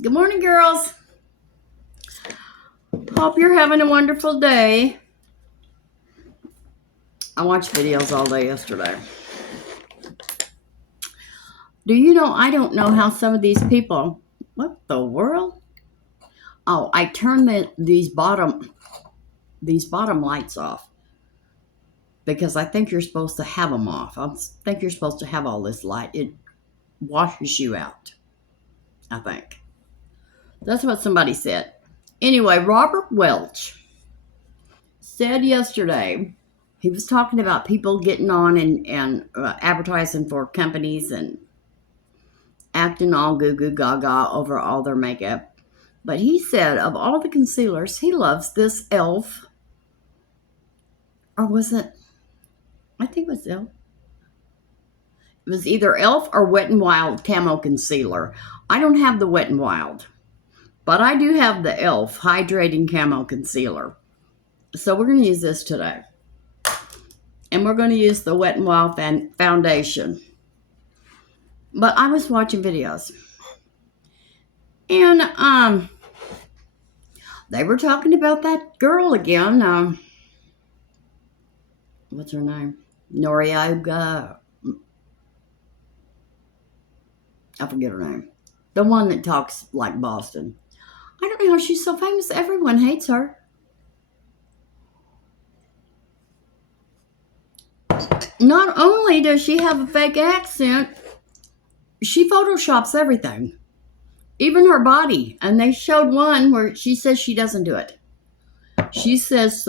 Good morning, girls. Hope you're having a wonderful day. I watched videos all day yesterday. Do you know, I don't know how some of these people, what the world? Oh, I turned these bottom lights off because I think you're supposed to have them off. I think you're supposed to have all this light. It washes you out, I think. That's what somebody said. Anyway, Robert Welch said yesterday, he was talking about people getting on and advertising for companies and acting all goo goo gaga over all their makeup. But he said of all the concealers, he loves this e.l.f. Or was it? I think it was e.l.f. It was either e.l.f. or Wet n Wild Camo Concealer. I don't have the Wet n Wild, but I do have the e.l.f. Hydrating Camo Concealer. So we're going to use this today. And we're going to use the Wet n Wild foundation. But I was watching videos. And they were talking about that girl again. What's her name? Noriega. I forget her name. The one that talks like Boston. I don't know how she's so famous. Everyone hates her. Not only does she have a fake accent, she photoshops everything, even her body. And they showed one where she says she doesn't do it. She says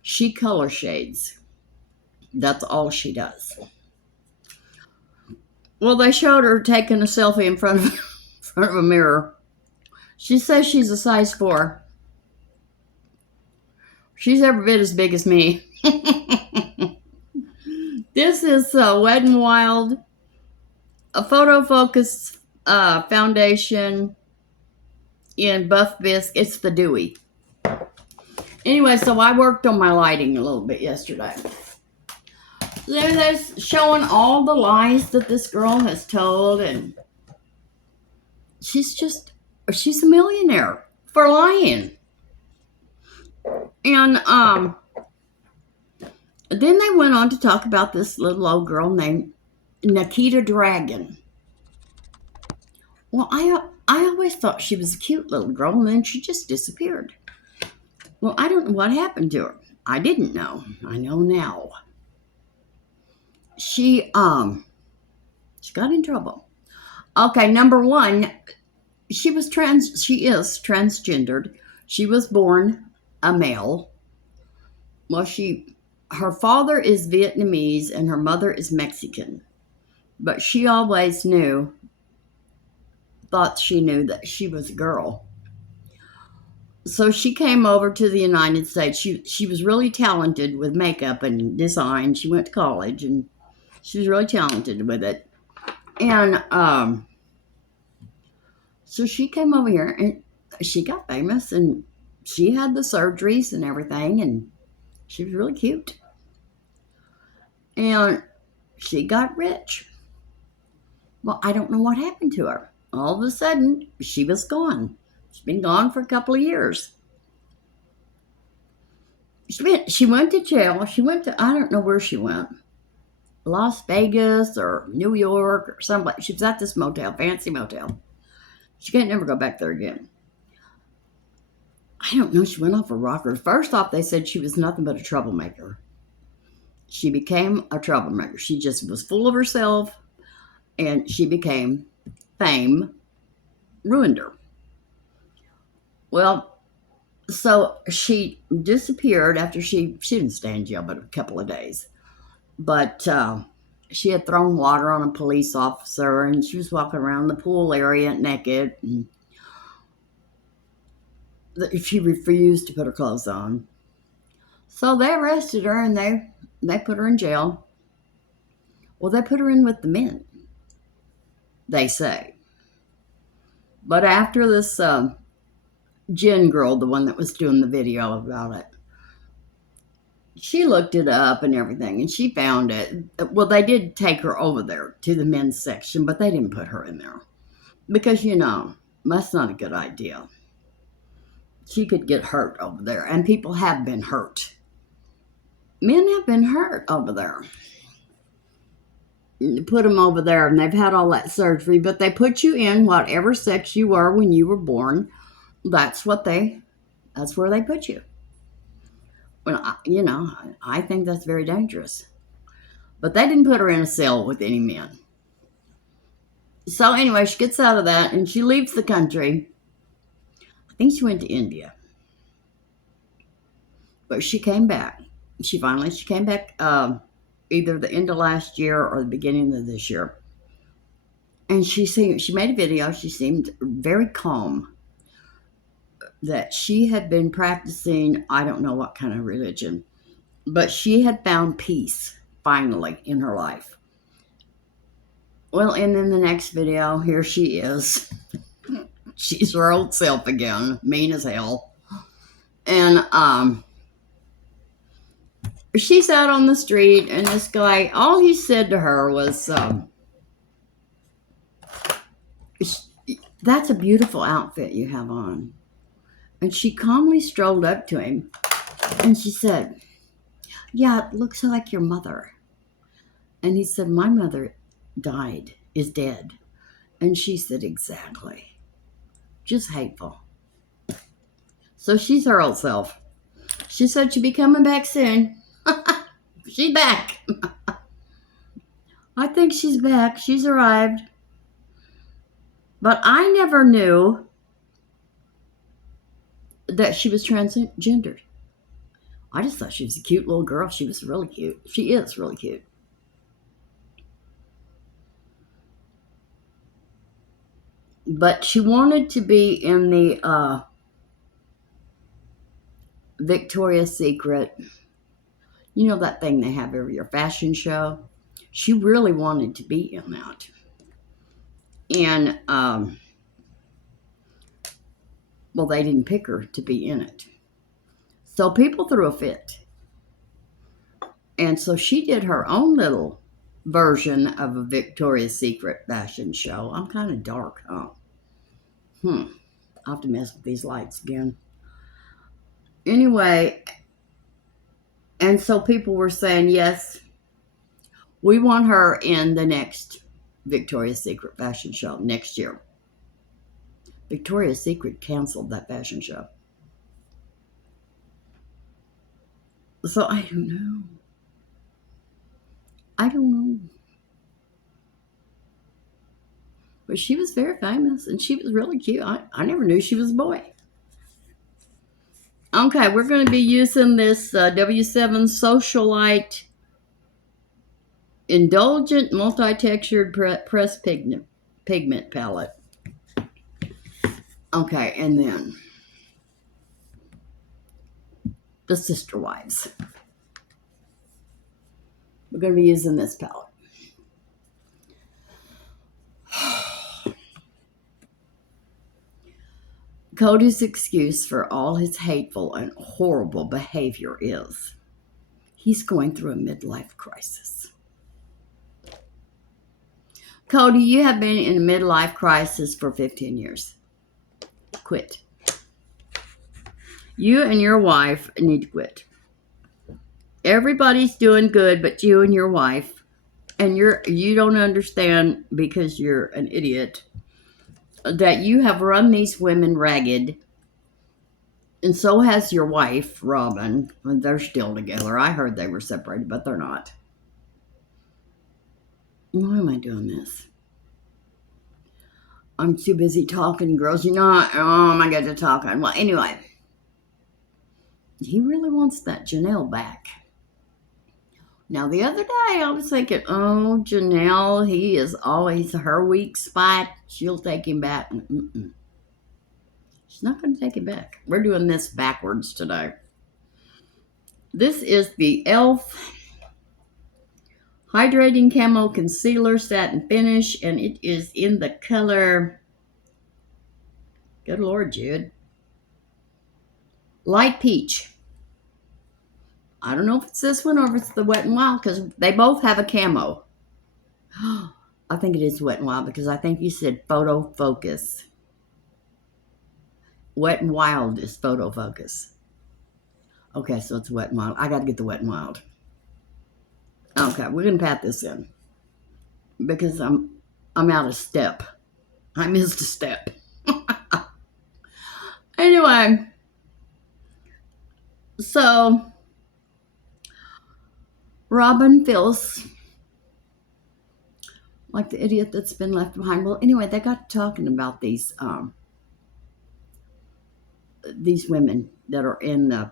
she color shades. That's all she does. Well, they showed her taking a selfie in front of a mirror. She says she's a size 4. She's every bit as big as me. This is Wet n Wild, a photo focus foundation in Buff Bisque. It's the Dewy. Anyway, so I worked on my lighting a little bit yesterday. They're showing all the lies that this girl has told, and she's a millionaire for lying. And then they went on to talk about this little old girl named Nikita Dragon. Well, I always thought she was a cute little girl, and then she just disappeared. Well, I don't know what happened to her. I didn't know. I know now. She got in trouble. Okay, number one, she is transgendered. She was born a male. Well, her father is Vietnamese and her mother is Mexican. But she always thought she knew that she was a girl. So she came over to the United States. She was really talented with makeup and design. She went to college and she was really talented with it. And so she came over here and she got famous and she had the surgeries and everything, and she was really cute. And she got rich. Well, I don't know what happened to her. All of a sudden, she was gone. She's been gone for a couple of years. She went to jail. She went to, I don't know where she went. Las Vegas or New York or someplace. She was at this motel, fancy motel. She can't never go back there again. I don't know. She went off a rocker. First off, they said she was nothing but a troublemaker. She became a troublemaker. She just was full of herself, and she became fame, ruined her. Well, so she disappeared after she didn't stay in jail but a couple of days. But she had thrown water on a police officer, and she was walking around the pool area naked. And she refused to put her clothes on. So they arrested her, and they put her in jail. Well, they put her in with the men, they say. But after this Jen girl, the one that was doing the video about it, she looked it up and everything, and she found it. Well, they did take her over there to the men's section, but they didn't put her in there. Because, That's not a good idea. She could get hurt over there, and people have been hurt. Men have been hurt over there. Put them over there, and they've had all that surgery, but they put you in whatever sex you were when you were born. That's where they put you. Well, I think that's very dangerous. But they didn't put her in a cell with any men. So anyway, she gets out of that, and she leaves the country. I think she went to India. But she came back. She came back either the end of last year or the beginning of this year. And she made a video. She seemed very calm. That she had been practicing, I don't know what kind of religion, but she had found peace finally in her life. Well, and then the next video, here she is. She's her old self again, mean as hell. And she's out on the street, and this guy, all he said to her was, that's a beautiful outfit you have on. And she calmly strolled up to him, and she said, yeah, it looks like your mother. And he said, my mother is dead. And she said, exactly. Just hateful. So she's her old self. She said she'd be coming back soon. She's back. I think she's back. She's arrived. But I never knew that she was transgendered. I just thought she was a cute little girl. She was really cute. She is really cute. But she wanted to be in the Victoria's Secret. You know that thing they have every year, fashion show? She really wanted to be in that. And, well, they didn't pick her to be in it. So people threw a fit. And so she did her own little version of a Victoria's Secret fashion show. I'm kind of dark, huh? I'll have to mess with these lights again. Anyway, and so people were saying, yes, we want her in the next Victoria's Secret fashion show next year. Victoria's Secret canceled that fashion show. So I don't know. But she was very famous, and she was really cute. I never knew she was a boy. Okay, we're going to be using this W7 Socialite Indulgent Multi-Textured Pressed Pigment Palette. Okay, and then the Sister Wives. We're going to be using this palette. Cody's excuse for all his hateful and horrible behavior is he's going through a midlife crisis. Cody, you have been in a midlife crisis for 15 years. Quit. You and your wife need to quit. Everybody's doing good but you and your wife, and you don't understand because you're an idiot that you have run these women ragged, and so has your wife, Robin. They're still together. I heard they were separated, but they're not. Why am I doing this? I'm too busy talking, girls. You know, oh my God, to talking. Well, anyway, he really wants that Janelle back. Now, the other day, I was thinking, oh, Janelle, he is always her weak spot. She'll take him back. She's not going to take him back. We're doing this backwards today. This is the e.l.f. Hydrating Camo Concealer Satin Finish, and it is in the color, good Lord, Jude, Light Peach. I don't know if it's this one or if it's the Wet n Wild, because they both have a camo. I think it is Wet n Wild because I think you said photo focus. Wet and Wild is photo focus. Okay, so it's Wet and Wild. I got to get the Wet and Wild. Okay, we're gonna pat this in because I'm out of step. I missed a step. Anyway, so Robin feels like the idiot that's been left behind. Well, anyway, they got talking about these women that are in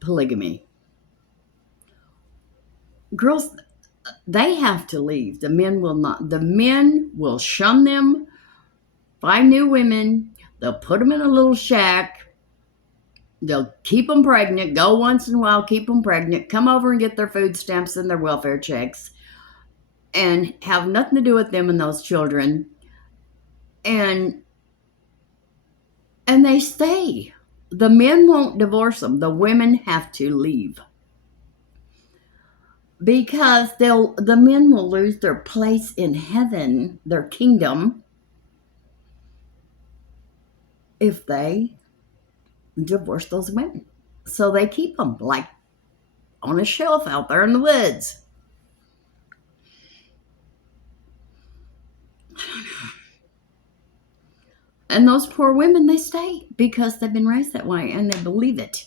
polygamy. Girls, they have to leave. The men will not. The men will shun them, find new women. They'll put them in a little shack. They'll keep them pregnant, go once in a while, keep them pregnant, come over and get their food stamps and their welfare checks, and have nothing to do with them and those children. And they stay. The men won't divorce them. The women have to leave. Because the men will lose their place in heaven, their kingdom, if they divorce those women. So they keep them like on a shelf out there in the woods. And those poor women, they stay because they've been raised that way and they believe it.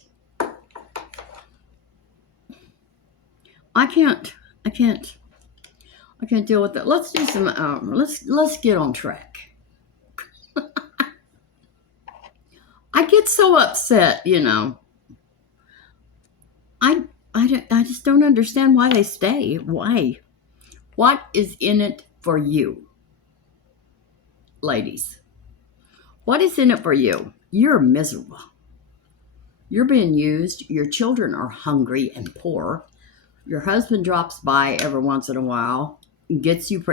I can't deal with that. Let's do some. Let's get on track. I get so upset, you know. I just don't understand why they stay. Why? What is in it for you, ladies? What is in it for you? You're miserable. You're being used. Your children are hungry and poor. Your husband drops by every once in a while, gets you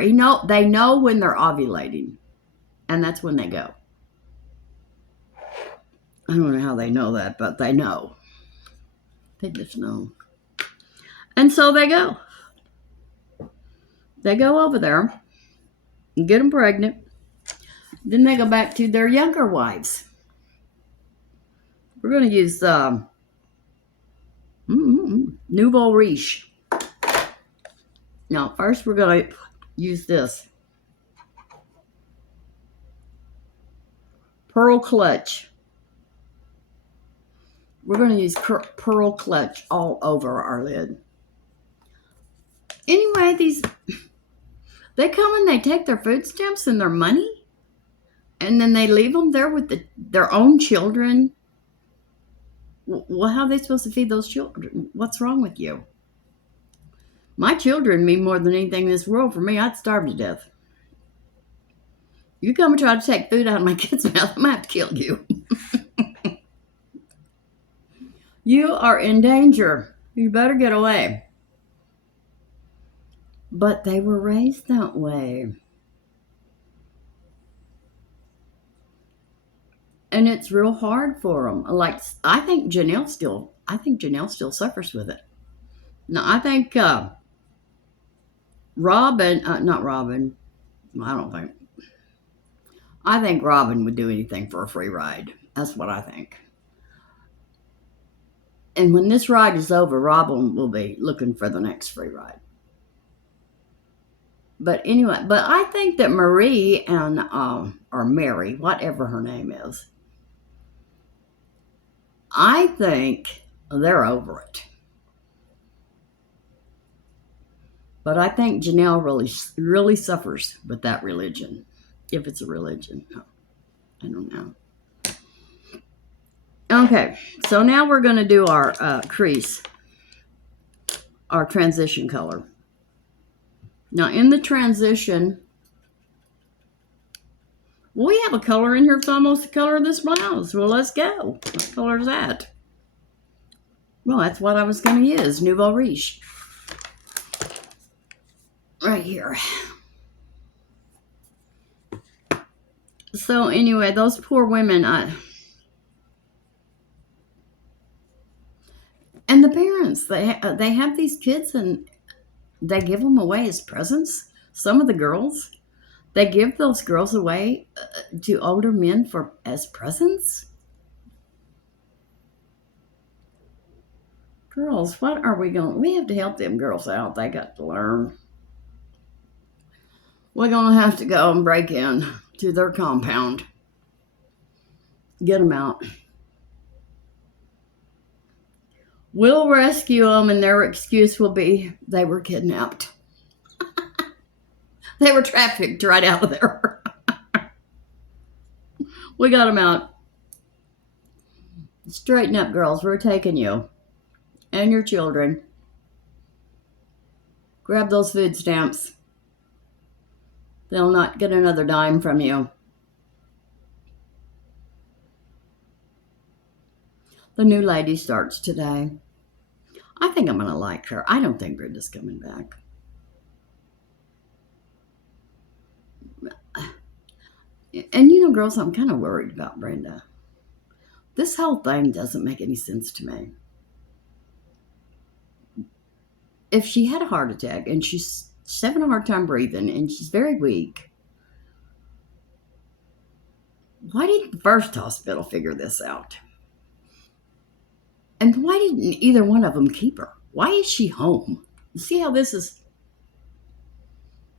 they know when they're ovulating, and that's when they go. I don't know how they know that, but they know. They just know. And so they go. They go over there and get them pregnant. Then they go back to their younger wives. We're going to use Nouveau Riche. Now, first we're going to use this Pearl Clutch. We're going to use Pearl Clutch all over our lid. Anyway, they come and they take their food stamps and their money, and then they leave them there with their own children. Well, how are they supposed to feed those children? What's wrong with you? My children mean more than anything in this world. For me, I'd starve to death. You come and try to take food out of my kid's mouth, I might have to kill you. You are in danger. You better get away. But they were raised that way. And it's real hard for them. Like, I think Janelle still suffers with it. No, I think not Robin, I think Robin would do anything for a free ride. That's what I think. And when this ride is over, Robin will be looking for the next free ride. But anyway, I think that Marie and, or Mary, whatever her name is, I think they're over it. But I think Janelle really suffers with that religion. If it's a religion. I don't know. Okay, so now we're going to do our crease. Our transition color. Now in the transition, we have a color in here that's almost the color of this blouse. Well, let's go. What color is that? Well, that's what I was going to use. Nouveau Riche. Right here. So anyway, those poor women, and the parents, they have these kids and they give them away as presents. Some of the girls, They give those girls away to older men for as presents? Girls, what are we going? We have to help them girls out. They got to learn. We're going to have to go and break in to their compound. Get them out. We'll rescue them, and their excuse will be they were kidnapped. They were trafficked right out of there. We got them out. Straighten up, girls. We're taking you and your children. Grab those food stamps. They'll not get another dime from you. The new lady starts today. I think I'm going to like her. I don't think Brenda's coming back. And you know, girls, I'm kind of worried about Brenda. This whole thing doesn't make any sense to me. If she had a heart attack and she's having a hard time breathing and she's very weak, why didn't the first hospital figure this out? And why didn't either one of them keep her? Why is she home? You see how this is?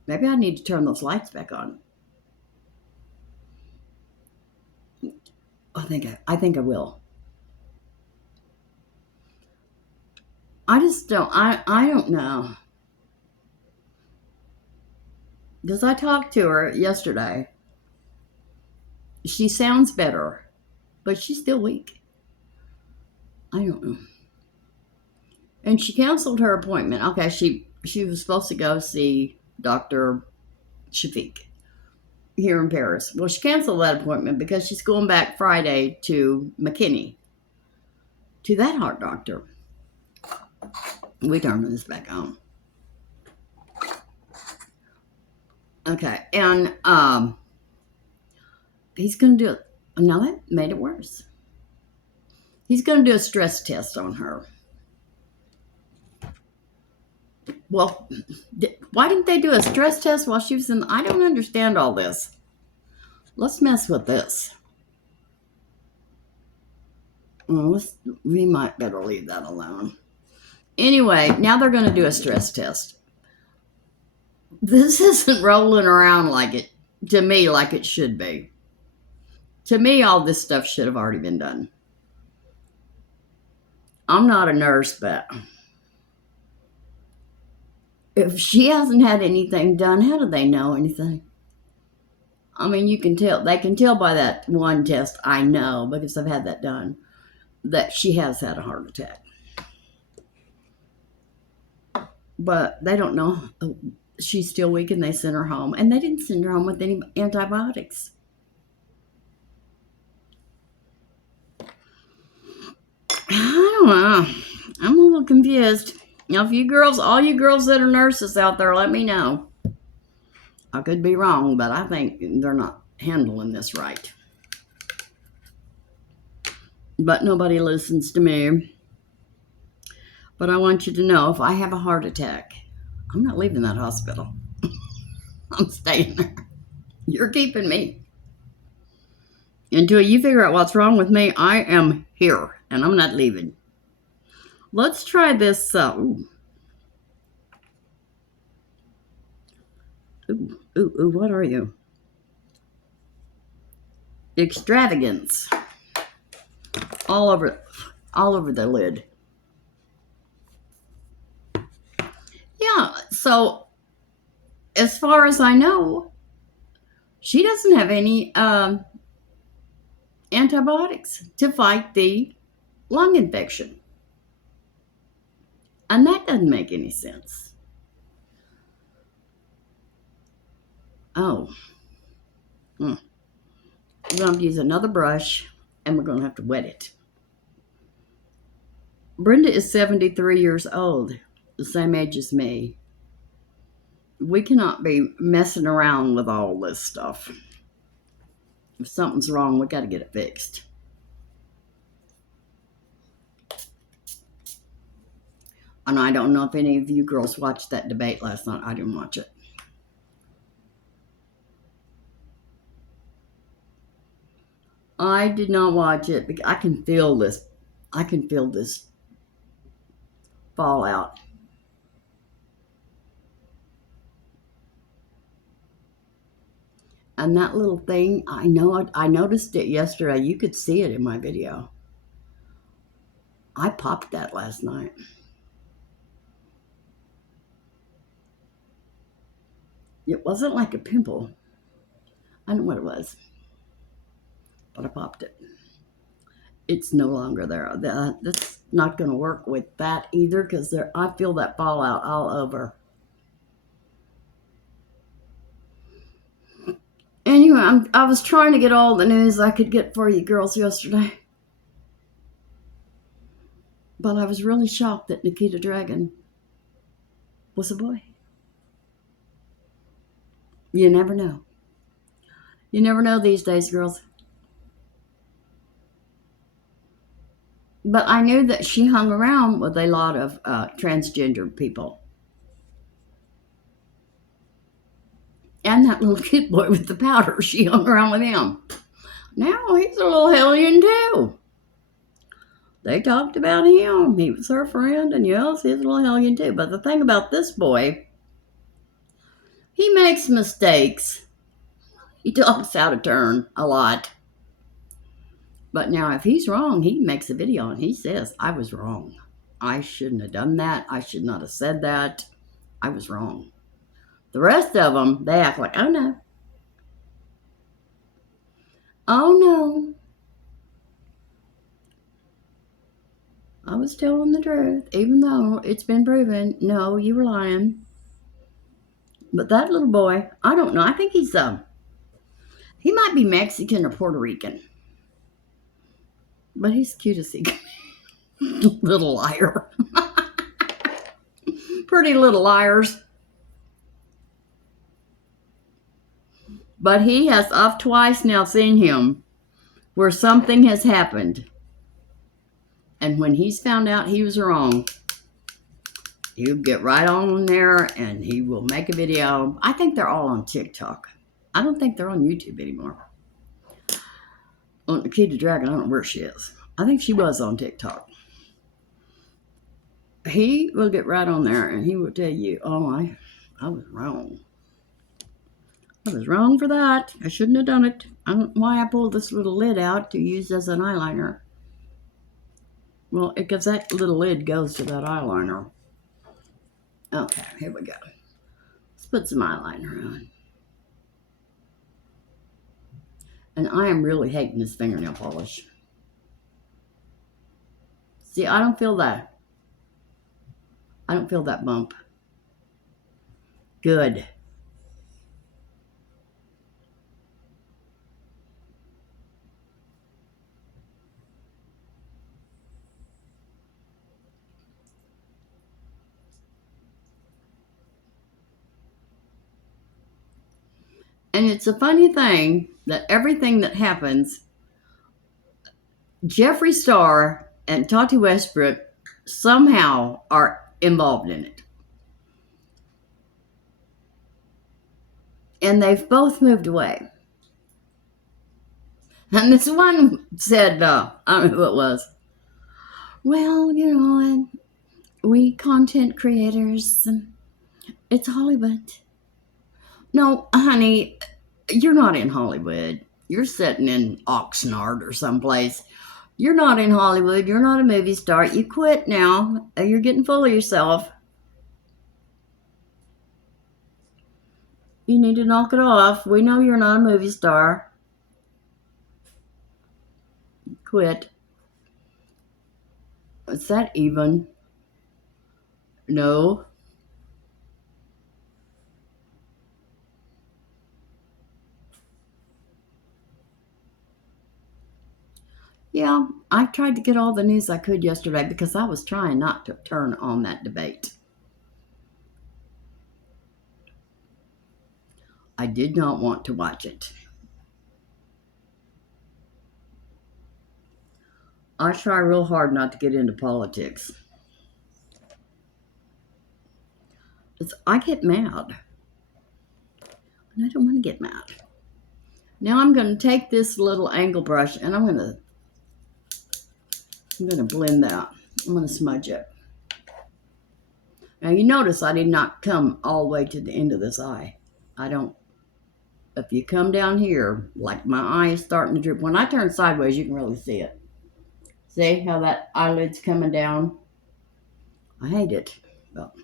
Maybe I need to turn those lights back on. I think I will. I just don't. I don't know. Because I talked to her yesterday. She sounds better, but she's still weak. I don't know. And she canceled her appointment. Okay, she was supposed to go see Dr. Shafiq here in Paris. Well, she canceled that appointment because she's going back Friday to McKinney, to that heart doctor. We turn this back on. Okay, and he's going to do it. Now that made it worse. He's going to do a stress test on her. Well, why didn't they do a stress test while she was in? I don't understand all this. Let's mess with this. Well, we might better leave that alone. Anyway, now they're going to do a stress test. This isn't rolling around like it, to me, like it should be. To me, all this stuff should have already been done. I'm not a nurse, but if she hasn't had anything done, how do they know anything? I mean, you can tell. They can tell by that one test, I know, because I've had that done, that she has had a heart attack. But they don't know. She's still weak and they sent her home. And they didn't send her home with any antibiotics. I don't know. I'm a little confused. Now, if you girls, all you girls that are nurses out there, let me know. I could be wrong, but I think they're not handling this right. But nobody listens to me. But I want you to know, if I have a heart attack, I'm not leaving that hospital. I'm staying there. You're keeping me. Until you figure out what's wrong with me, I am here, and I'm not leaving. Let's try this. Ooh, what are you? Extravagance. All over the lid. Yeah, so as far as I know, she doesn't have any antibiotics to fight the lung infection. And that doesn't make any sense. Oh. We're going to have to use another brush, and we're going to have to wet it. Brenda is 73 years old, the same age as me. We cannot be messing around with all this stuff. If something's wrong, we got to get it fixed. And I don't know if any of you girls watched that debate last night. I didn't watch it. I did not watch it because I can feel this. I can feel this fallout. And that little thing, I know I noticed it yesterday. You could see it in my video. I popped that last night. It wasn't like a pimple. I don't know what it was, but I popped it. It's no longer there. That's not going to work with that either because I feel that fallout all over. Anyway, I was trying to get all the news I could get for you girls yesterday. But I was really shocked that Nikita Dragon was a boy. You never know. You never know these days, girls. But I knew that she hung around with a lot of transgender people. And that little kid boy with the powder, she hung around with him. Now he's a little hellion too. They talked about him. He was her friend, and yes, he's a little hellion too. But the thing about this boy, he makes mistakes. He talks out of turn a lot. But now if he's wrong, he makes a video and he says, I was wrong. I shouldn't have done that. I should not have said that. I was wrong. The rest of them, they act like, oh no. Oh no. I was telling the truth, even though it's been proven, no, you were lying. But that little boy, I don't know. I think he might be Mexican or Puerto Rican. But he's cute as he can. Little liar. Pretty little liars. But I've twice now seen him where something has happened. And when he's found out he was wrong, he'll get right on there and he will make a video. I think they're all on TikTok. I don't think they're on YouTube anymore. On Nikita Dragon, I don't know where she is. I think she was on TikTok. He will get right on there and he will tell you, oh, I was wrong. I was wrong for that. I shouldn't have done it. I don't know why I pulled this little lid out to use as an eyeliner. Well, because that little lid goes to that eyeliner. Okay, here we go. Let's put some eyeliner on. And I am really hating this fingernail polish. See, I don't feel that. I don't feel that bump. Good. And it's a funny thing that everything that happens, Jeffree Star and Tati Westbrook somehow are involved in it. And they've both moved away. And this one said, I don't know who it was. Well, you know, and we content creators, it's Hollywood. No, honey, you're not in Hollywood. You're sitting in Oxnard or someplace. You're not in Hollywood. You're not a movie star. You quit now. You're getting full of yourself. You need to knock it off. We know you're not a movie star. Quit. Is that even? No. Yeah, I tried to get all the news I could yesterday because I was trying not to turn on that debate. I did not want to watch it. I try real hard not to get into politics. I get mad. And I don't want to get mad. Now I'm going to take this little angle brush and I'm going to blend that. I'm going to smudge it. Now you notice I did not come all the way to the end of this eye. I don't. If you come down here, like my eye is starting to droop. When I turn sideways, you can really see it. See how that eyelid's coming down? I hate it. But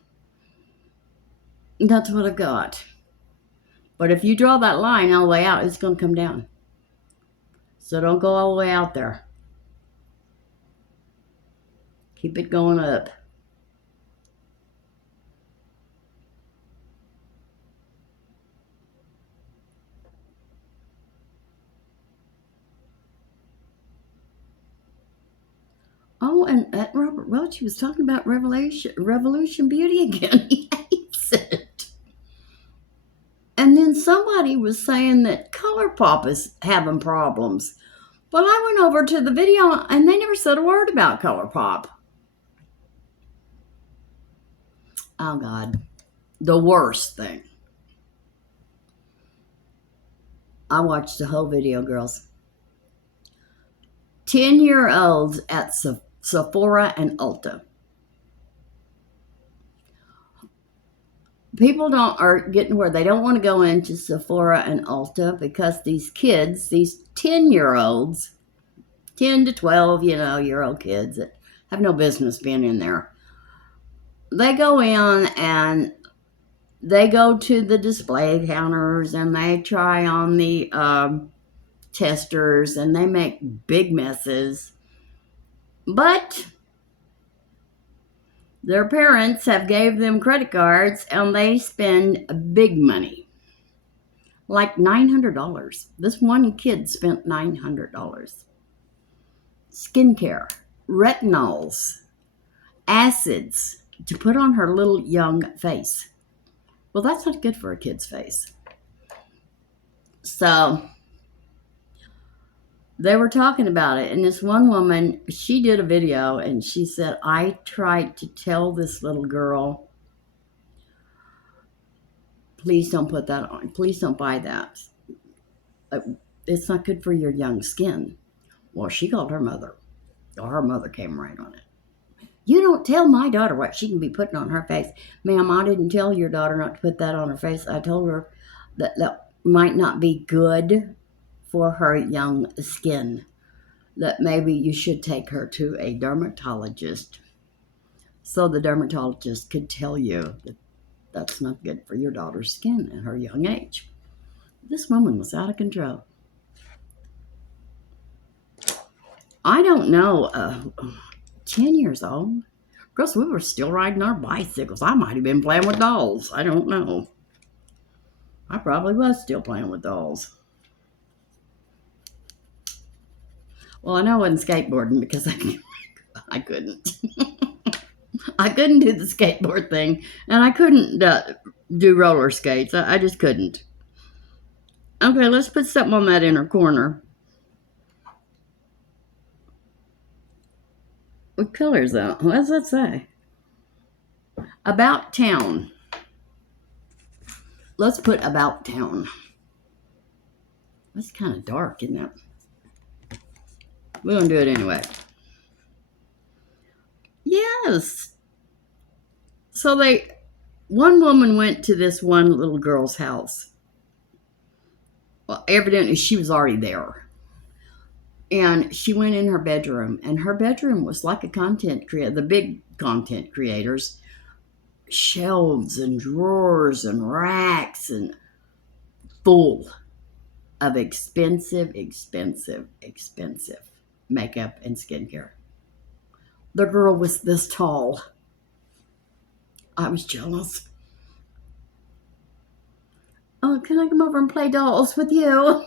that's what I've got. But if you draw that line all the way out, it's going to come down. So don't go all the way out there. Keep it going up. Oh, and Robert Welch, he was talking about Revolution Beauty again. He hates it. And then somebody was saying that ColourPop is having problems. Well, I went over to the video and they never said a word about ColourPop. Oh, God. The worst thing. I watched the whole video, girls. 10-year-olds at Sephora and Ulta. People are getting where they don't want to go into Sephora and Ulta because these kids, these 10-year-olds, 10 to 12, year old kids that have no business being in there, they go in and they go to the display counters and they try on the testers and they make big messes. But their parents have gave them credit cards and they spend big money. Like $900. This one kid spent $900. Skincare, retinols, acids to put on her little young face. Well, that's not good for a kid's face. So they were talking about it, and this one woman, she did a video and she said, I tried to tell this little girl, please don't put that on. Please don't buy that. It's not good for your young skin. Well, she called her mother. Or her mother came right on it. You don't tell my daughter what she can be putting on her face. Ma'am, I didn't tell your daughter not to put that on her face. I told her that might not be good for her young skin. That maybe you should take her to a dermatologist so the dermatologist could tell you that that's not good for your daughter's skin at her young age. This woman was out of control. I don't know, 10 years old. Of course, we were still riding our bicycles. I might have been playing with dolls. I don't know. I probably was still playing with dolls. Well, I know I wasn't skateboarding because I couldn't. I couldn't do the skateboard thing, and I couldn't do roller skates. I just couldn't. Okay, let's put something on that inner corner. What color is that? What does that say? About Town. Let's put About Town. That's kind of dark, isn't it? We're going to do it anyway. Yes. So one woman went to this one little girl's house. Well, evidently she was already there. And she went in her bedroom, and her bedroom was like a content creator, the big content creators, shelves and drawers and racks and full of expensive makeup and skincare. The girl was this tall. I was jealous. Oh, can I come over and play dolls with you?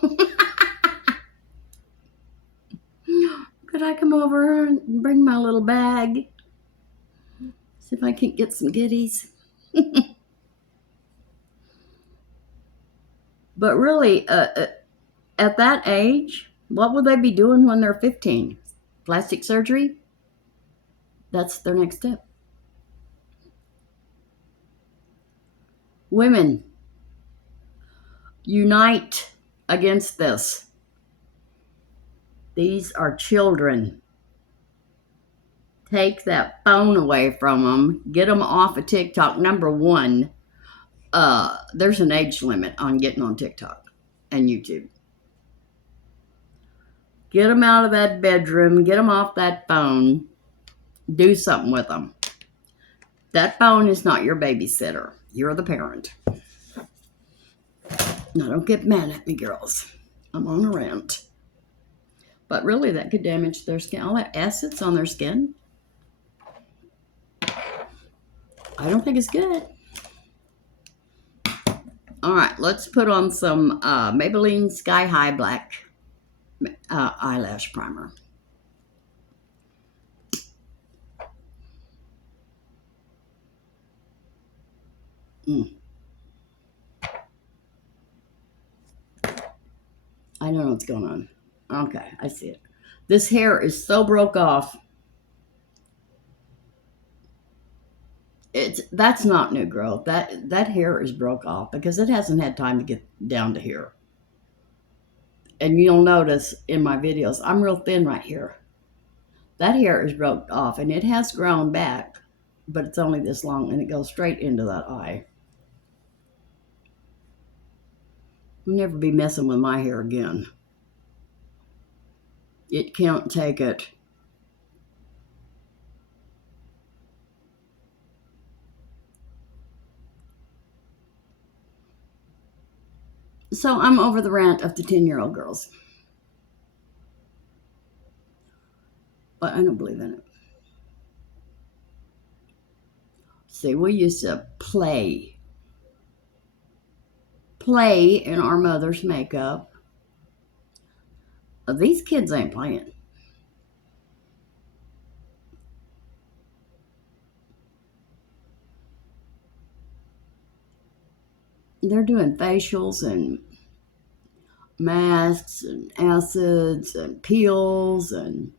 Could I come over and bring my little bag? See if I can get some goodies. But really, at that age, what will they be doing when they're 15? Plastic surgery? That's their next step. Women, unite against this. These are children. Take that phone away from them. Get them off of TikTok. Number one, there's an age limit on getting on TikTok and YouTube. Get them out of that bedroom. Get them off that phone. Do something with them. That phone is not your babysitter. You're the parent. Now, don't get mad at me, girls. I'm on a rant. But really, that could damage their skin. All that acids on their skin. I don't think it's good. All right, let's put on some Maybelline Sky High Black eyelash primer. I don't know what's going on. Okay, I see it. This hair is so broke off. That's not new growth. That hair is broke off because it hasn't had time to get down to here. And you'll notice in my videos, I'm real thin right here. That hair is broke off and it has grown back, but it's only this long and it goes straight into that eye. You'll never be messing with my hair again. It can't take it. So I'm over the rant of the 10-year-old girls. But I don't believe in it. See, we used to play in our mother's makeup. These kids ain't playing. They're doing facials and masks and acids and peels and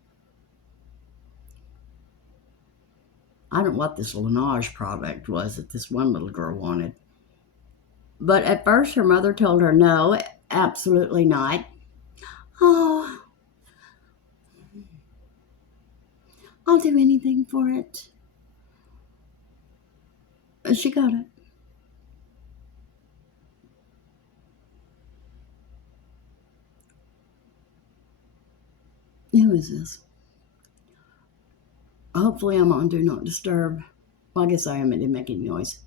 I don't know what this Laneige product was that this one little girl wanted. But at first her mother told her no, absolutely not. Oh, I'll do anything for it. She got it. Who is this? Hopefully I'm on Do Not Disturb. Well, I guess I am. It didn't make any noise.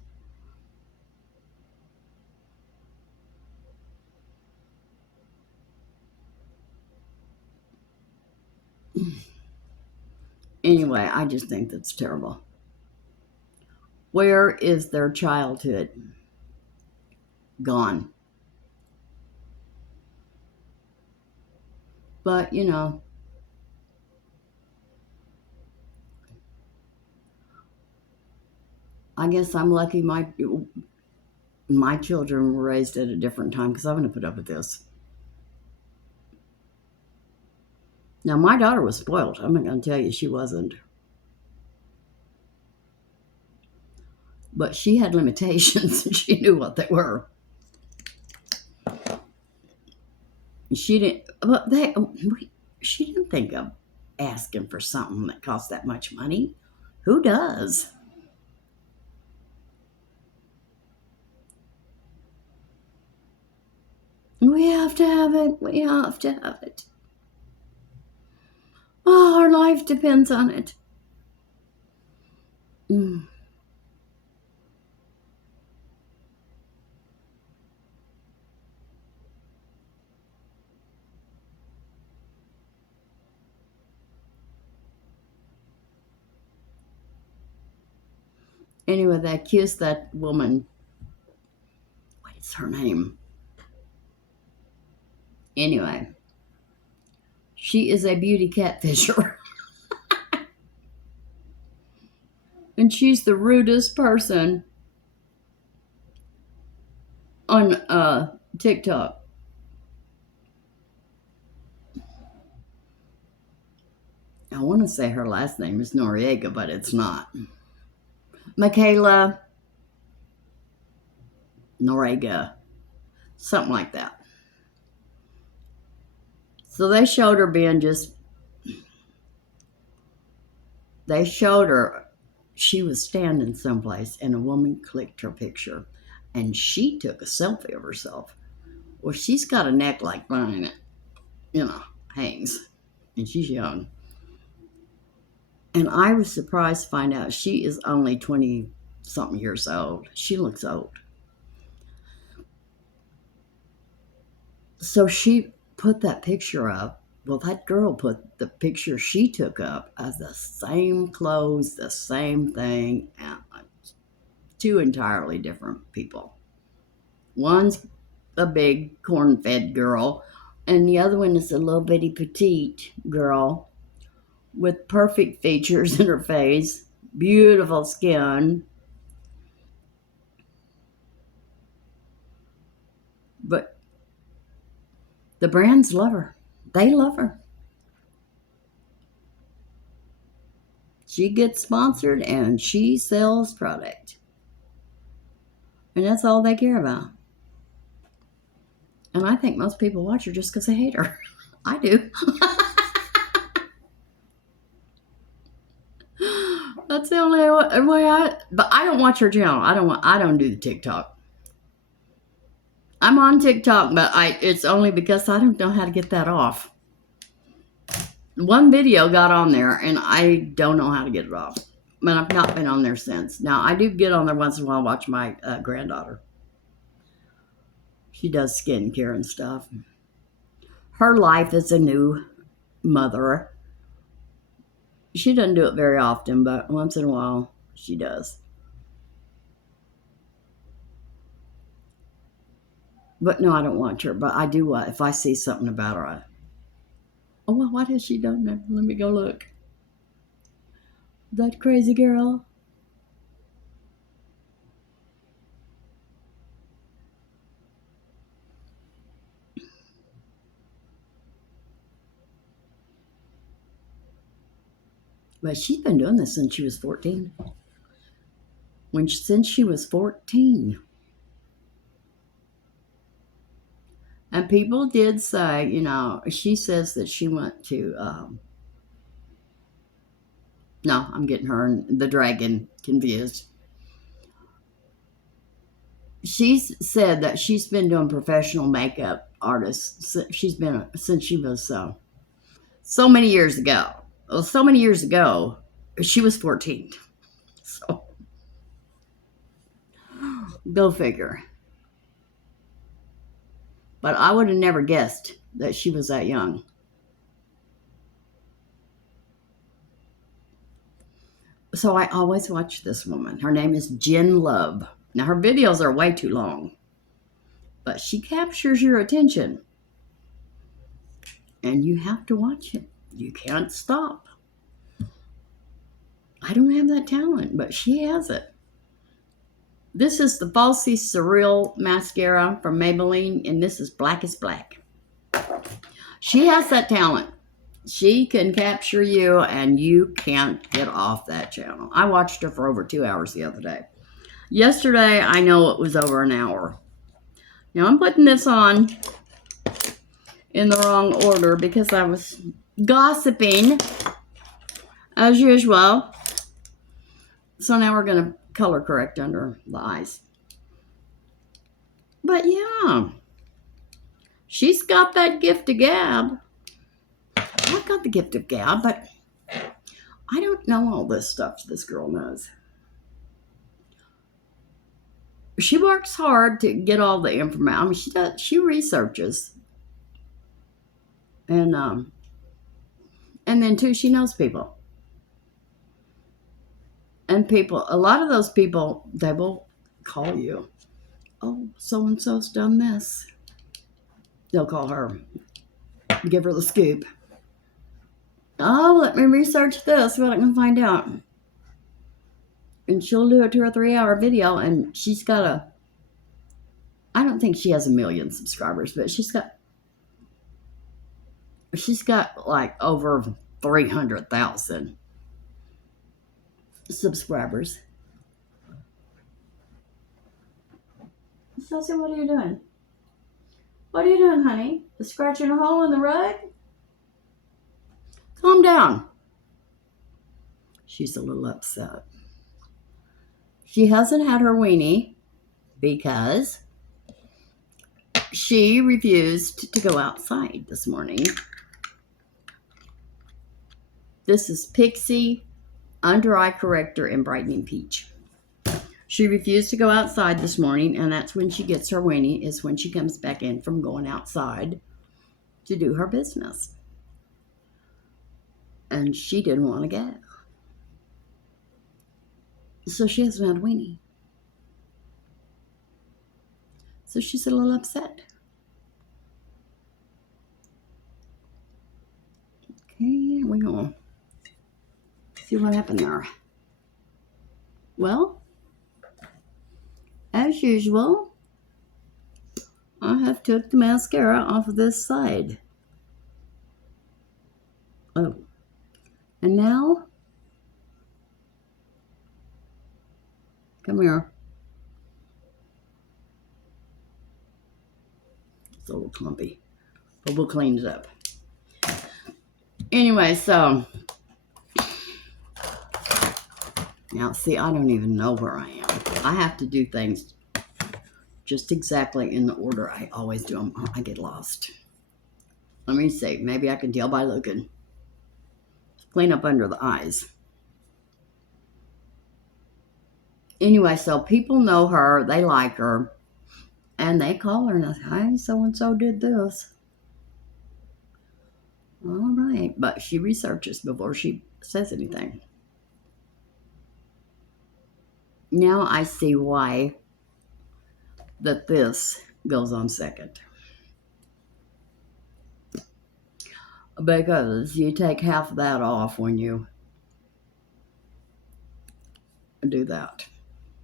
Anyway, I just think that's terrible. Where is their childhood? Gone. But, you know, I guess I'm lucky my children were raised at a different time because I'm going to put up with this. Now, my daughter was spoiled. I'm not going to tell you she wasn't. But she had limitations and she knew what they were. She didn't think of asking for something that cost that much money. Who does? We have to have it. We have to have it. Oh, our life depends on it. Anyway, they accused that woman. What is her name? Anyway, she is a beauty catfisher. And she's the rudest person on TikTok. I want to say her last name is Noriega, but it's not. Michaela Noriega. Something like that. So they showed her they showed her, she was standing someplace and a woman clicked her picture and she took a selfie of herself. Well, she's got a neck like mine, hangs, and she's young. And I was surprised to find out she is only 20 something years old. She looks old. So she put that picture up. Well, that girl put the picture she took up as the same clothes, the same thing, and two entirely different people. One's a big corn-fed girl, and the other one is a little bitty petite girl with perfect features in her face, beautiful skin, but the brands love her. They love her. She gets sponsored and she sells product. And that's all they care about. And I think most people watch her just because they hate her. I do. That's the only way but I don't watch her channel. I don't do the TikTok. I'm on TikTok, but it's only because I don't know how to get that off. One video got on there and I don't know how to get it off. But I've not been on there since. Now, I do get on there once in a while and watch my granddaughter. She does skincare and stuff. Her life as a new mother. She doesn't do it very often, but once in a while she does. But no, I don't watch her. But I do if I see something about her. Oh, well, what has she done now? Let me go look. That crazy girl. But she's been doing this since she was 14. Since she was 14. And people did say, she says that she went to, no, I'm getting her and the dragon confused. She's said that she's been doing professional makeup artists. She's been since she was so many years ago. Well, so many years ago, she was 14. So go figure. But I would have never guessed that she was that young. So I always watch this woman. Her name is Jen Love. Now her videos are way too long, but she captures your attention. And you have to watch it. You can't stop. I don't have that talent, but she has it. This is the Falsies Surreal Mascara from Maybelline, and this is Blackest Black. She has that talent. She can capture you, and you can't get off that channel. I watched her for over 2 hours the other day. Yesterday, I know it was over an hour. Now, I'm putting this on in the wrong order because I was gossiping, as usual. So now we're going to color correct under the eyes. But yeah, she's got that gift of gab. I've got the gift of gab, but I don't know all this stuff this girl knows. She works hard to get all the information. I mean, she researches. And then too, she knows people. And a lot of those people, they will call you. Oh, so-and-so's done this. They'll call her, give her the scoop. Oh, let me research this, what I can find out. And she'll do a 2 or 3 hour video, and I don't think she has 1 million subscribers, but she's got like over 300,000 subscribers. So, what are you doing? What are you doing, honey? Scratching a hole in the rug? Calm down. She's a little upset. She hasn't had her weenie because she refused to go outside this morning. This is Pixi Undereye Corrector and Brightening Peach. She refused to go outside this morning, and that's when she gets her weenie, is when she comes back in from going outside to do her business. And she didn't want to go. So she hasn't had a weenie. So she's a little upset. Okay, we're going to see what happened there. Well, as usual, I have took the mascara off of this side. Oh, and now, come here. It's a little clumpy, but we'll clean it up. Anyway, so, now see, I don't even know where I am. I have to do things just exactly in the order I always do them. I get lost. Let me see. Maybe I can tell by looking. Clean up under the eyes. Anyway, so people know her. They like her. And they call her and say, hey, so-and-so did this. All right. But she researches before she says anything. Now I see why that this goes on second. Because you take half of that off when you do that.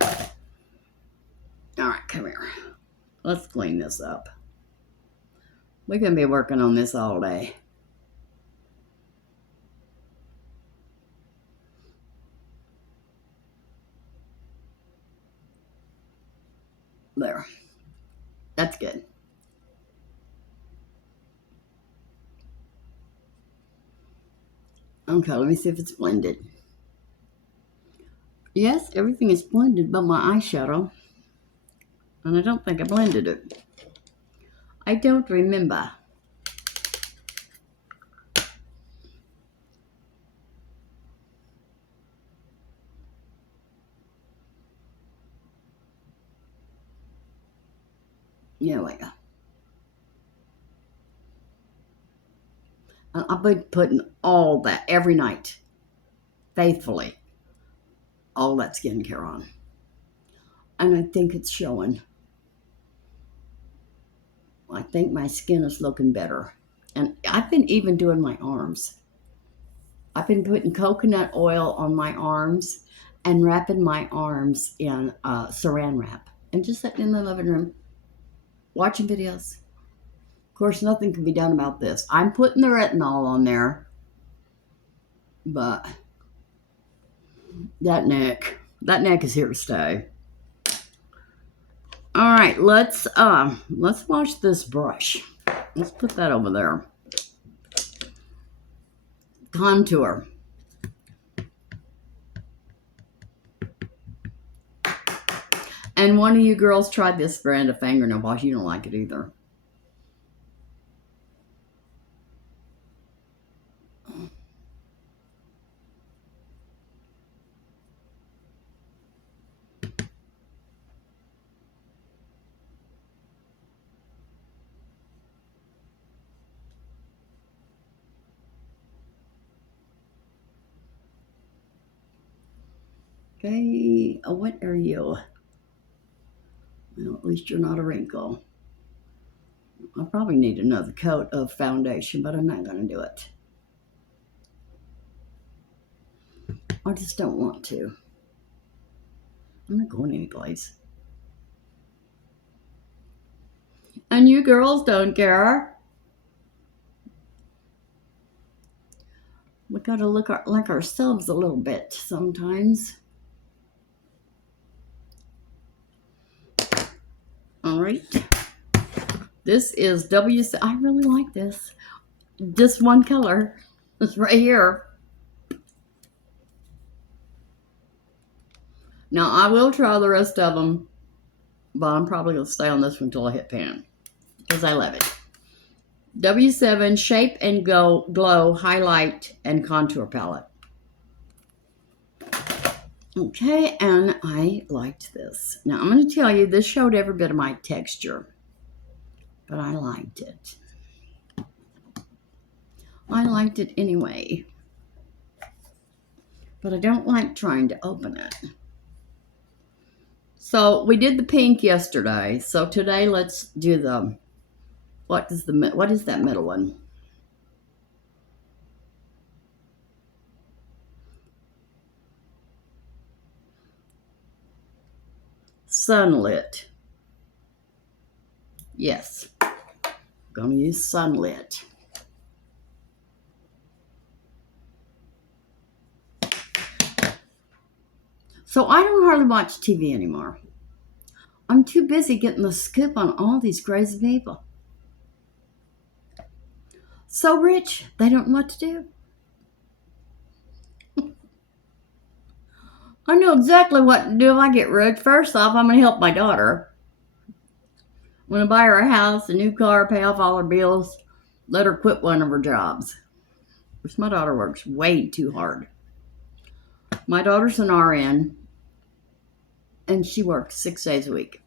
All right, come here. Let's clean this up. We can be working on this all day. There. That's good. Okay, let me see if it's blended. Yes, everything is blended but my eyeshadow. And I don't think I blended it. I don't remember. There we go. And I've been putting all that every night, faithfully, all that skincare on. And I think it's showing. I think my skin is looking better. And I've been even doing my arms. I've been putting coconut oil on my arms and wrapping my arms in saran wrap. And just sitting in the living room, watching videos. Of course, nothing can be done about this. I'm putting the retinol on there. But that neck is here to stay. All right, let's wash this brush. Let's put that over there. Contour. And one of you girls tried this brand of fingernail wash. You don't like it either. Okay, what are you? Well, at least you're not a wrinkle. I probably need another coat of foundation, but I'm not going to do it. I just don't want to. I'm not going anyplace. And you girls don't care. We got to look like ourselves a little bit sometimes. All right. This is WC. I really like this. Just one color. It's right here. Now, I will try the rest of them, but I'm probably going to stay on this one until I hit pan because I love it. W7 Shape and Glow Highlight and Contour Palette. Okay, and I liked this. Now, I'm going to tell you, this showed every bit of my texture, but I liked it. I liked it anyway, but I don't like trying to open it. So we did the pink yesterday. So today let's do the, what is that middle one? Sunlit. Yes, I'm going to use Sunlit. So I don't hardly watch TV anymore. I'm too busy getting the scoop on all these crazy people. So rich, they don't know what to do. I know exactly what to do if I get rich. First off, I'm going to help my daughter. I'm going to buy her a house, a new car, pay off all her bills, let her quit one of her jobs. Because my daughter works way too hard. My daughter's an RN, and she works 6 days a week.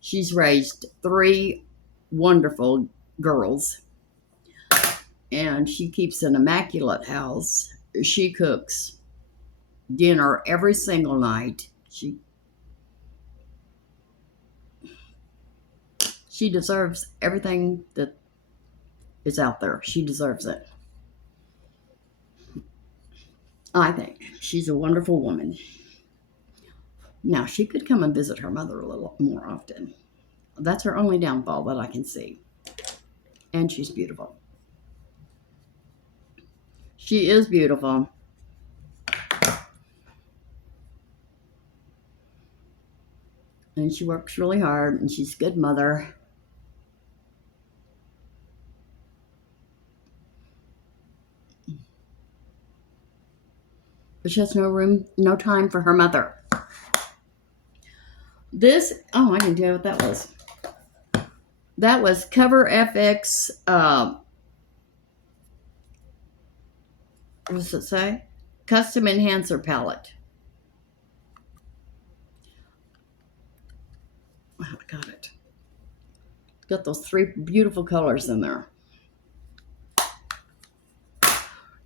She's raised 3 wonderful girls, and she keeps an immaculate house. She cooks dinner every single night. She deserves everything that is out there. She deserves it. I think she's a wonderful woman. Now, she could come and visit her mother a little more often. That's her only downfall that I can see. And she's beautiful. She is beautiful. And she works really hard, and she's a good mother. But she has no time for her mother. This, I can tell you what that was. That was Cover FX, what does it say? Custom Enhancer Palette. Oh, I got it. Got those 3 beautiful colors in there.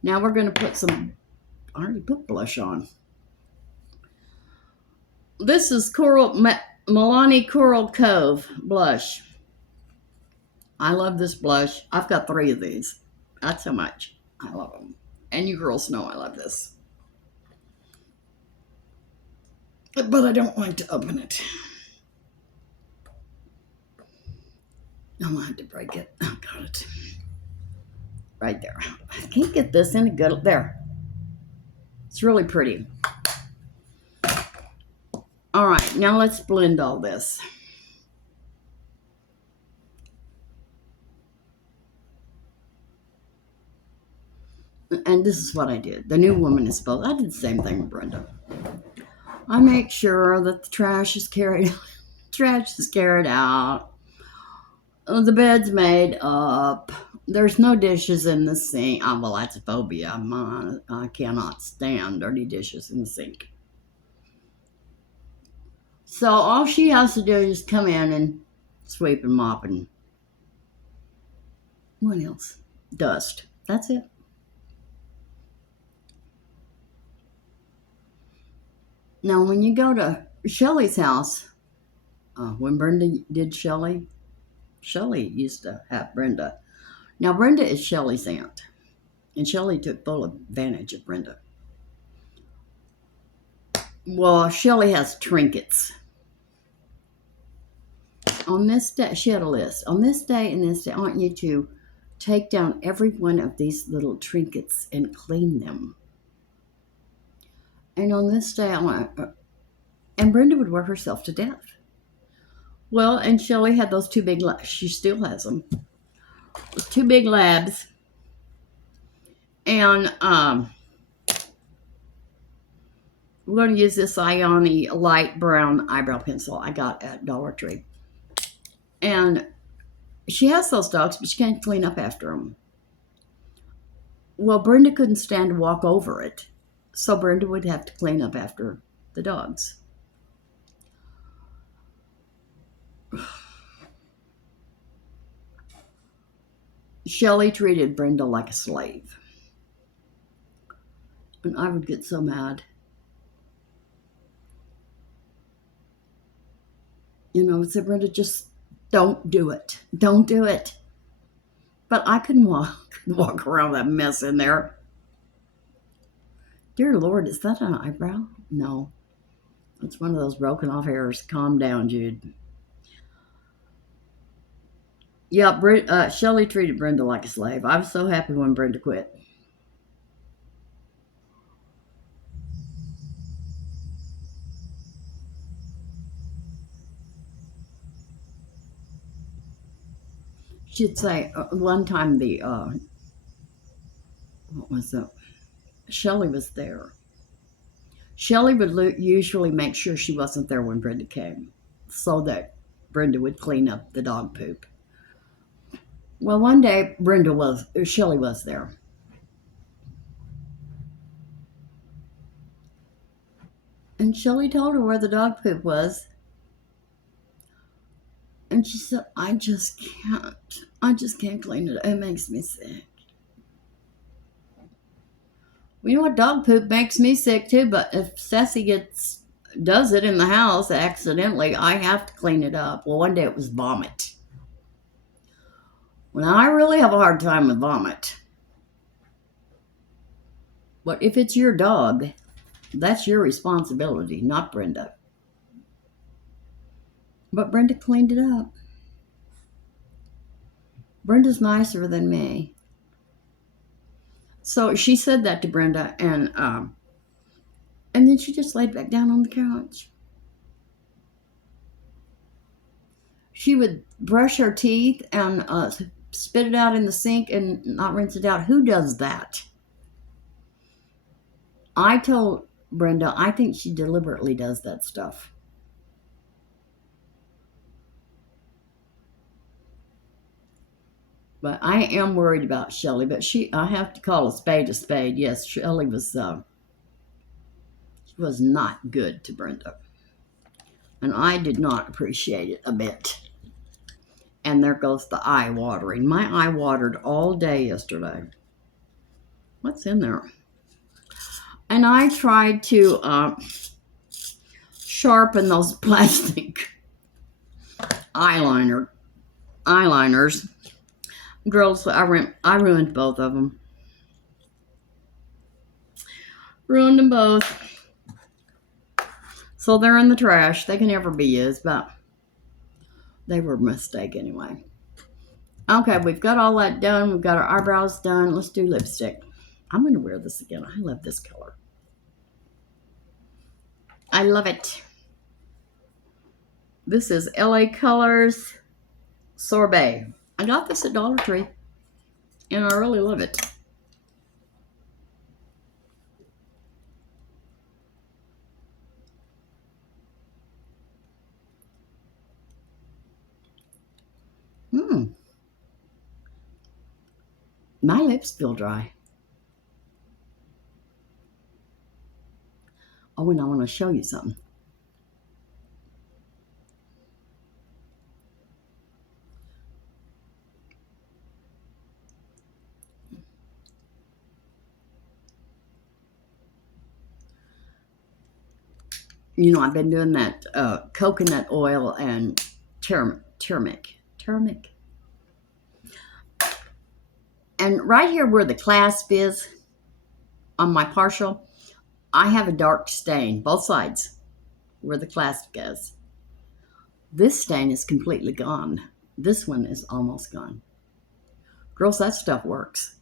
Now we're going to put some, I already put blush on. This is Milani Coral Cove blush. I love this blush. I've got 3 of these. That's how much I love them. And you girls know I love this. But I don't like to open it. I'm going to have to break it. I got it. Right there. I can't get this in a good, there. It's really pretty. All right, now let's blend all this. And this is what I did. The new woman is supposed, I did the same thing with Brenda. I make sure that the trash is carried out. The bed's made up. There's no dishes in the sink. Oh, well, that's a phobia of mine. I cannot stand dirty dishes in the sink. So all she has to do is just come in and sweep and mop and what else? Dust. That's it. Now, when you go to Shelly's house, when Brenda did Shelly used to have Brenda. Now, Brenda is Shelly's aunt, and Shelly took full advantage of Brenda. Well, Shelly has trinkets. On this day, she had a list. On this day and this day, I want you to take down every one of these little trinkets and clean them. And on this day, and Brenda would work herself to death. Well, and Shelly had those 2 big labs. She still has them. Those 2 big labs. And we're going to use this Ioni light brown eyebrow pencil I got at Dollar Tree. And she has those dogs, but she can't clean up after them. Well, Brenda couldn't stand to walk over it, so Brenda would have to clean up after the dogs. Shelley treated Brenda like a slave. And I would get so mad. You know, said, Brenda, just don't do it. Don't do it. But I couldn't walk around that mess in there. Dear Lord, is that an eyebrow? No. It's one of those broken off hairs. Calm down, Jude. Yeah, Shelley treated Brenda like a slave. I was so happy when Brenda quit. She'd say, one time what was it? Shelley was there. Shelley would usually make sure she wasn't there when Brenda came so that Brenda would clean up the dog poop. Well, one day Shelley was there. And Shelley told her where the dog poop was. And she said, I just can't clean it. It makes me sick. Well, you know what? Dog poop makes me sick too, but if Sassy does it in the house accidentally, I have to clean it up. Well, one day it was vomit. Well, I really have a hard time with vomit. But if it's your dog, that's your responsibility, not Brenda. But Brenda cleaned it up. Brenda's nicer than me. So she said that to Brenda, and then she just laid back down on the couch. She would brush her teeth and spit it out in the sink and not rinse it out. Who does that? I told Brenda, I think she deliberately does that stuff. But I am worried about Shelley, but I have to call a spade a spade. Yes, Shelley was not good to Brenda. And I did not appreciate it a bit. And there goes the eye watering. My eye watered all day yesterday. What's in there? And I tried to sharpen those plastic eyeliners. Girls, I ruined both of them. Ruined them both. So they're in the trash. They can never be used, but they were a mistake anyway. Okay, we've got all that done. We've got our eyebrows done. Let's do lipstick. I'm going to wear this again. I love this color. I love it. This is LA Colors Sorbet. I got this at Dollar Tree, and I really love it. My lips feel dry. Oh, and I want to show you something. You know, I've been doing that coconut oil and turmeric. And right here where the clasp is on my partial, I have a dark stain, both sides, where the clasp goes. This stain is completely gone. This one is almost gone. Girls, that stuff works.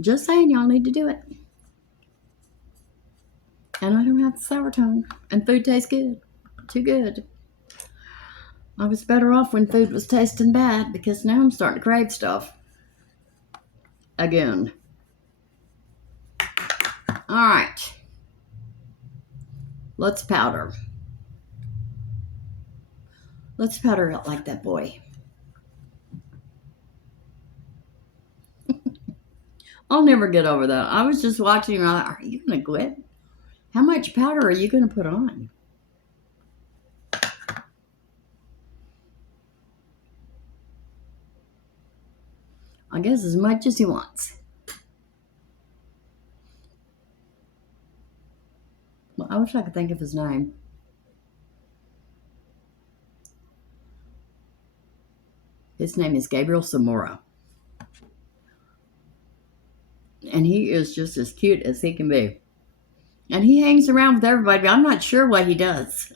Just saying, y'all need to do it. And I don't have the sour tongue. And food tastes good. Too good. I was better off when food was tasting bad because now I'm starting to crave stuff. Again. All right. Let's powder. Let's powder it like that boy. I'll never get over that. I was just watching him. Are you going to quit? How much powder are you going to put on? I guess as much as he wants. Well, I wish I could think of his name. His name is Gabriel Samora. And he is just as cute as he can be. And he hangs around with everybody, but I'm not sure what he does.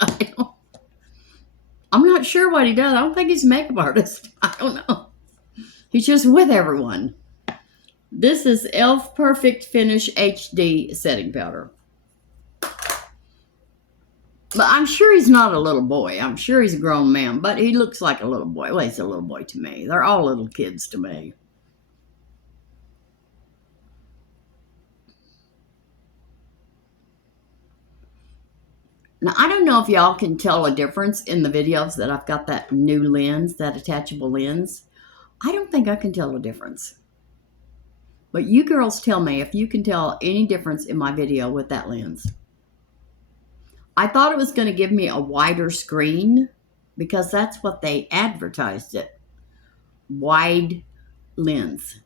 I'm not sure what he does. I don't think he's a makeup artist. I don't know. He's just with everyone. This is e.l.f. Perfect Finish HD setting powder. But I'm sure he's not a little boy. I'm sure he's a grown man, but he looks like a little boy. Well, he's a little boy to me. They're all little kids to me. Now, I don't know if y'all can tell a difference in the videos that I've got that new lens, that attachable lens. I don't think I can tell a difference. But you girls tell me if you can tell any difference in my video with that lens. I thought it was going to give me a wider screen because that's what they advertised it. Wide lens.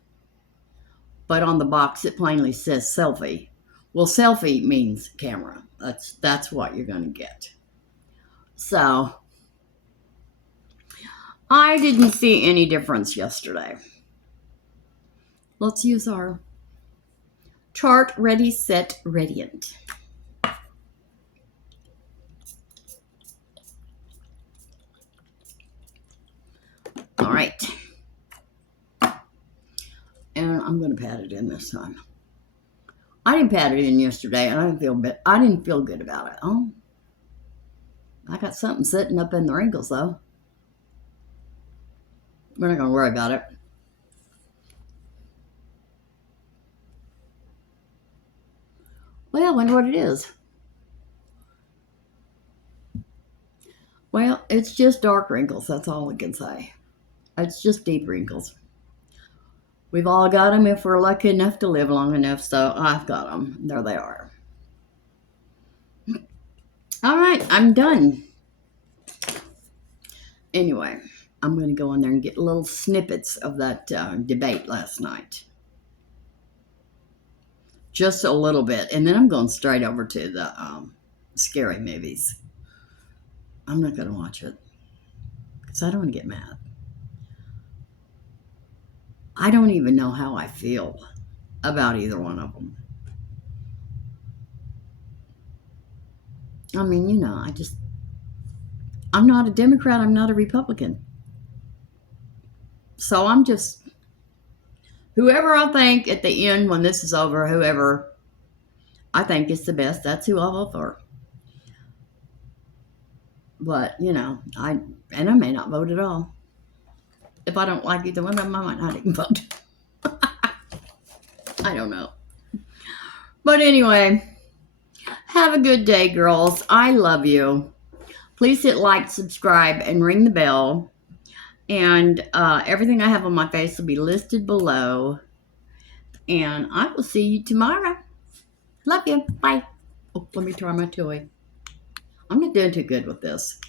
But on the box it plainly says selfie. Well, selfie means camera. That's what you're going to get. So, I didn't see any difference yesterday. Let's use our Tarte Ready Set Radiant. All right. And I'm going to pat it in this time. I didn't pat it in yesterday, and I didn't feel good about it. Oh, I got something sitting up in the wrinkles, though. We're not going to worry about it. Well, I wonder what it is. Well, it's just dark wrinkles. That's all we can say. It's just deep wrinkles. We've all got them if we're lucky enough to live long enough, so I've got them. There they are. All right, I'm done. Anyway, I'm going to go in there and get little snippets of that debate last night. Just a little bit. And then I'm going straight over to the scary movies. I'm not going to watch it because I don't want to get mad. I don't even know how I feel about either one of them. I mean, you know, I'm not a Democrat. I'm not a Republican. So I'm just, whoever I think at the end when this is over, whoever I think is the best, that's who I'll vote for. But, you know, I may not vote at all. If I don't like either one of them, I might not even vote. I don't know. But anyway, have a good day, girls. I love you. Please hit like, subscribe, and ring the bell. And everything I have on my face will be listed below. And I will see you tomorrow. Love you. Bye. Oh, let me try my toy. I'm not doing too good with this.